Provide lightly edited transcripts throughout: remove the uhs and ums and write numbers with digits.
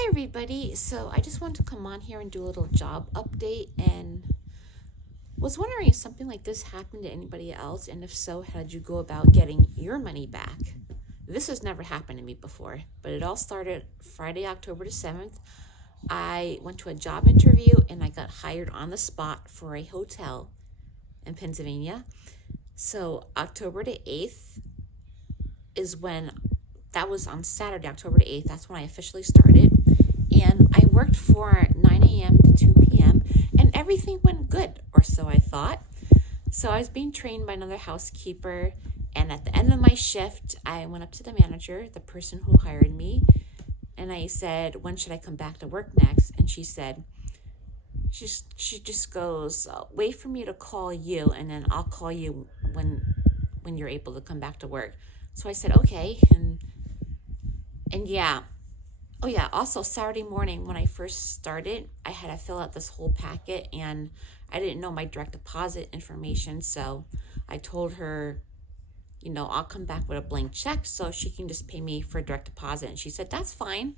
Hi everybody, so I just wanted to come on here and do a little job update and was wondering if something like this happened to anybody else, and if so, how did you go about getting your money back? This has never happened to me before, but it all started Friday, October the 7th. I went to a job interview and I got hired on the spot for a hotel in Pennsylvania. So October the 8th is when, that was on Saturday, October the 8th, that's when I officially started. And I worked for 9 a.m. to 2 p.m. and everything went good, or so I thought. So I was being trained by another housekeeper, and at the end of my shift, I went up to the manager, the person who hired me, and I said, when should I come back to work next? And she said, she just goes, wait for me to call you, and then I'll call you when you're able to come back to work. So I said, okay, and yeah. Oh yeah, also Saturday morning when I first started, I had to fill out this whole packet and I didn't know my direct deposit information. So I told her, I'll come back with a blank check so she can just pay me for direct deposit. And she said, that's fine.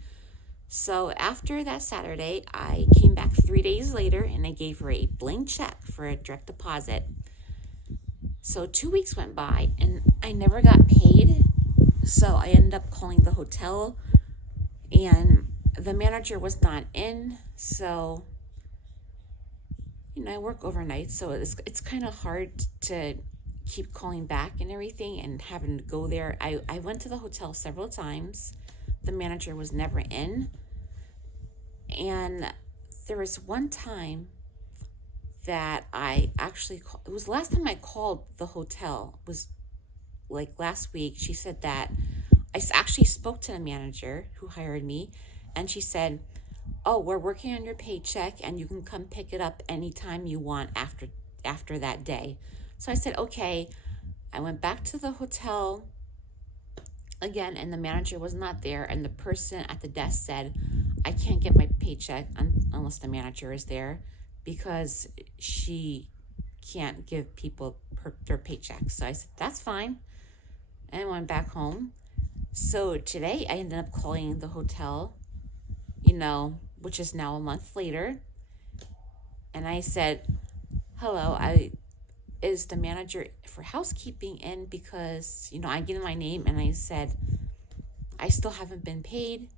So after that Saturday, I came back 3 days later and I gave her a blank check for a direct deposit. So 2 weeks went by and I never got paid. So I ended up calling the hotel, and the manager was not in, so, I work overnight, so it's kind of hard to keep calling back and everything and having to go there. I went to the hotel several times. The manager was never in. And there was one time that I actually called. It was the last time I called the hotel, was like last week. She said that I actually spoke to the manager who hired me, and she said, oh, we're working on your paycheck and you can come pick it up anytime you want after that day. So I said, okay. I went back to the hotel again and the manager was not there, and the person at the desk said, I can't get my paycheck unless the manager is there because she can't give people their paychecks. So I said, that's fine, and I went back home. So today I ended up calling the hotel, which is now a month later. And I said, hello, is the manager for housekeeping in? Because, I gave him my name and I said, I still haven't been paid.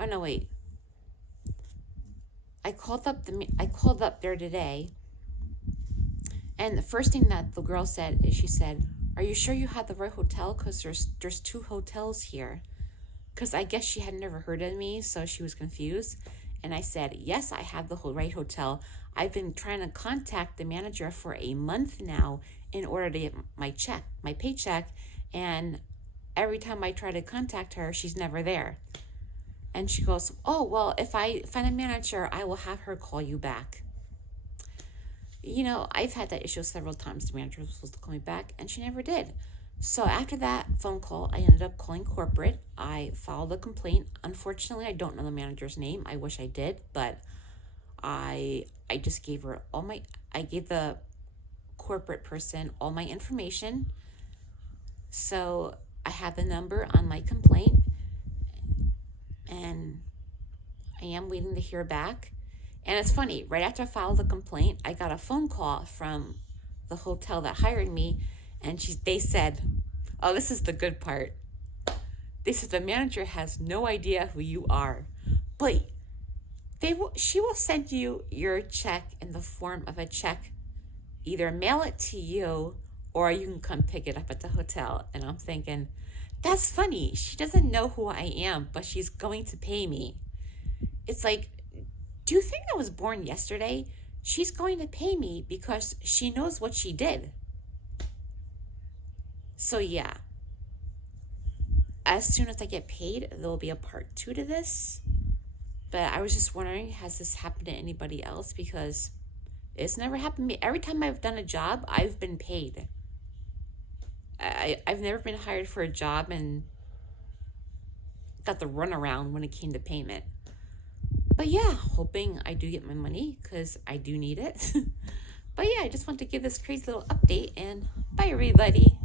Oh, no, wait. I called up there today. And the first thing that the girl said is she said, are you sure you had the right hotel? Because there's two hotels here. Because I guess she had never heard of me, so she was confused. And I said, yes, I have the right hotel. I've been trying to contact the manager for a month now in order to get my paycheck. And every time I try to contact her, she's never there. And she goes, oh, well, if I find a manager, I will have her call you back. I've had that issue several times. The manager was supposed to call me back, and she never did. So after that phone call, I ended up calling corporate. I filed a complaint. Unfortunately, I don't know the manager's name. I wish I did, but I just gave her I gave the corporate person all my information. So I have the number on my complaint, and I am waiting to hear back. And it's funny, right after I filed the complaint, I got a phone call from the hotel that hired me, and they said, oh, this is the good part. They said the manager has no idea who you are, but she will send you your check in the form of a check. Either mail it to you or you can come pick it up at the hotel. And I'm thinking, that's funny. She doesn't know who I am, but she's going to pay me. It's like, do you think I was born yesterday? She's going to pay me because she knows what she did. So yeah, as soon as I get paid, there will be a part 2 to this. But I was just wondering, has this happened to anybody else? Because it's never happened to me. Every time I've done a job, I've been paid. I've never been hired for a job and got the runaround when it came to payment. But yeah, hoping I do get my money because I do need it. But yeah, I just want to give this crazy little update, and bye everybody.